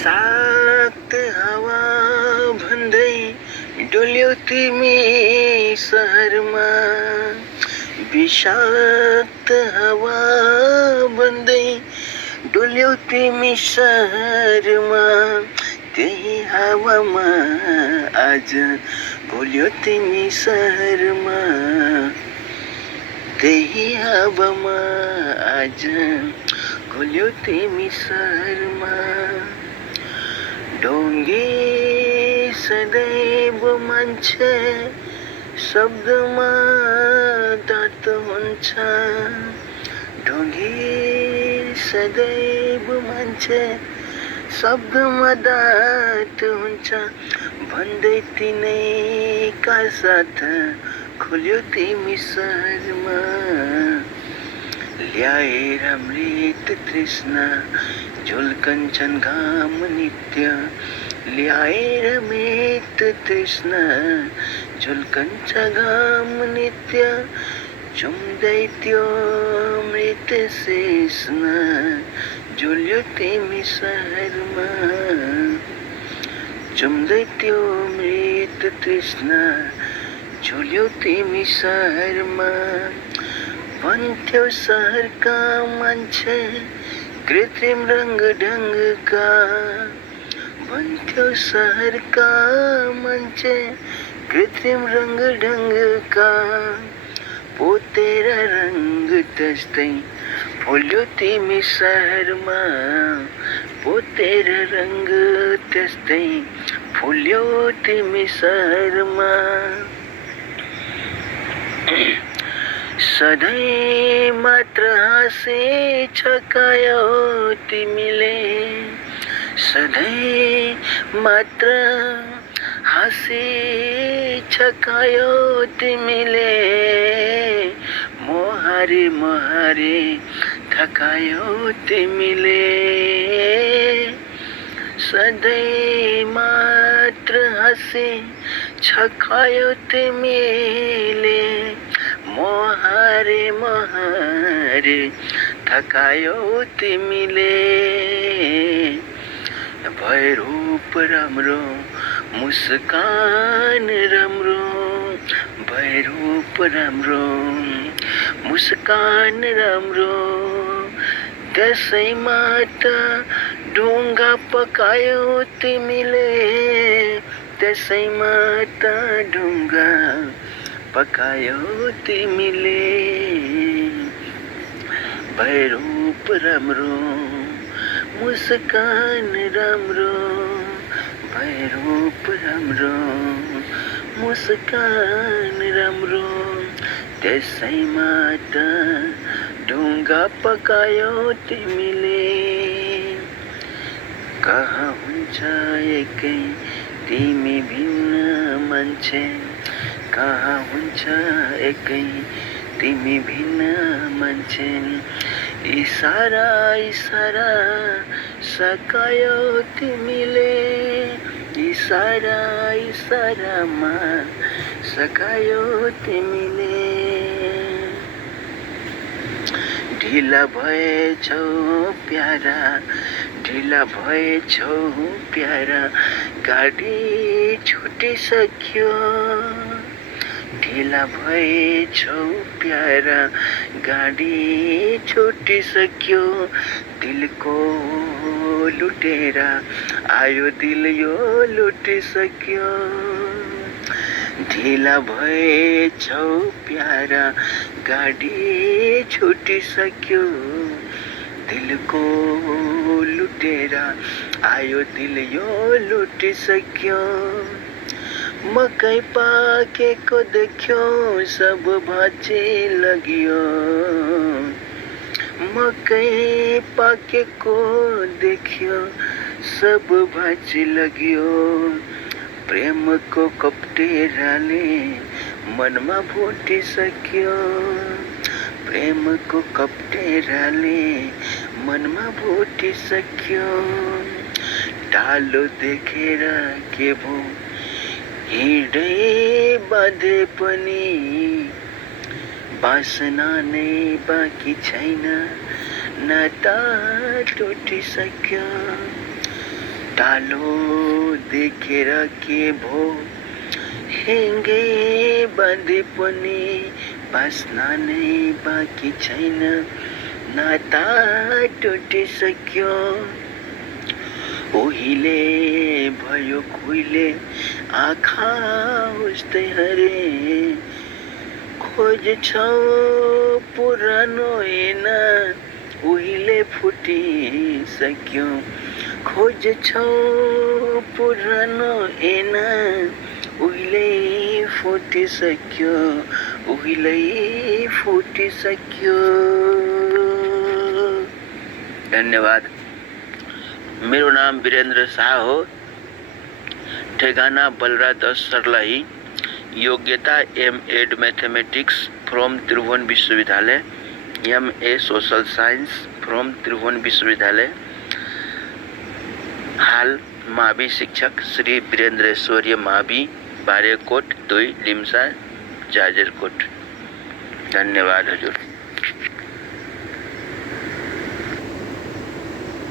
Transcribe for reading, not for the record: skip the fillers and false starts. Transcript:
विषाक्त हावा भन्दै डोल्यौ तिमी सहरमा, विषाक्त हावा भन्दै डोल्यौ तिमी सहरमा, त्यही हावामा आज भोल्यौ तिमी सहरमा, त्यही हावामा आज भोल्यौ तिमी सहरमा। ढोंगी सदैव मान्छे शब्दमा दात हुन्छ, ढोंगी सदैव मान्छे शब्दमा दात हुन्छ, भन्दै तिनैका साथ खोल्यौ तिमी सहरमा, ल्याएर मृत तृष्णा झुल्कन्छन् घाम नित्य, ल्याएर मृत तृष्णा झुल्कन्छ घाम नित्य, चुम्दै त्यो मृत शेषमा झुल्यो तिमी सहरमा, चुम्दै त्यो मृत तृष्णा झुल्यो तिमी सहरमा। भन्थ्यौ सहरका मान्छे कृत्रिम रंग ढंगका, भन्थ्यौ सहरका मान्छे कृत्रिम रंग ढंगका, पोतेर रंग त्यस्तै फुल्यो तिमी सहरमा, पोतेर रंग त्यस्तै फुल्यो तिमी सहरमा। सधैँ मात्र हाँसे छकायो तिमीले, सधैँ मात्र हाँसे छकायो तिमीले, मोहारे मोहारे थकायो तिमीले, सधैँ मात्र हाँसे छकायो तिमीले, मोहारे मोहारे थकायो तिमीले। भए रूप राम्रो मुस्कान राम्रो, भए रूप राम्रो मुस्कान राम्रो, त्यसैमा त ढुङ्गा पकायो तिमीले, त्यसैमा त ढुङ्गा पकायो तिमीले। भए रूप राम्रो मुस्कान राम्रो, भए रूप राम्रो मुस्कान राम्रो, त्यसैमा त ढुङ्गा पकायो तिमीले। कहाँ हुन्छ एकै तिमी भिन्न मान्छे, कहाँ हुन्छ एकै तिमी भिन्न मान्छे, इसारा इसारा सकायो तिमीले, इसारा इसारामा सकायो तिमीले। ढिला भएछौ प्यारा, ढिला भएछौ प्यारा, गाडी छुटिसक्यो, ढिला भएछौ प्यारा, गाडी छुटिसक्यो, दिलको लुटेर आयो दिल यो लुटिसक्यो, ढिला भएछौ प्यारा, गाडी छुटिसक्यो, दिलको लुटेर आयो दिल यो लुटिसक्यो। मकै पाकेको देख्यो सब भाँची लगियो, मकै पाकेको देख्यो सब भाँची लगियो, प्रेमको कप्टेराले मनमा भुटिसक्यो, प्रेमको कप्टेराले मनमा भुटिसक्यो। टालो देखेर के भो हिँडै बाँधे पनि बासना नै बाँकी छैन, नाता टुटिसक्यो, टालो देखेर के भो हेङ्गे बाँधे पनि बाँच्न नै बाँकी छैन नाता टुटिसक्यो उहिले भयो खुइले आँखा उस्तै हरे खोज्छौ पुरानो ऐना उहिले फुटिसक्यो खोज्छौ पुरानो ऐना उहिले फुटिसक्यो उहिले फुटिसक्यो। धन्यवाद। मेरो नाम वीरेन्द्र शाह हो। ठेगाना बलराज सर्लाही। योग्यता M.Ed मैथमेटिक्स फ्रॉम त्रिभुवन विश्वविद्यालय, M.A social science from Tribhuvan विश्वविद्यालय। हाल मावि शिक्षक श्री वीरेन्द्रेश्वरी मावि, बारेकोट 2, लिम्सा, जाजरकोट। धन्यवाद हजुर।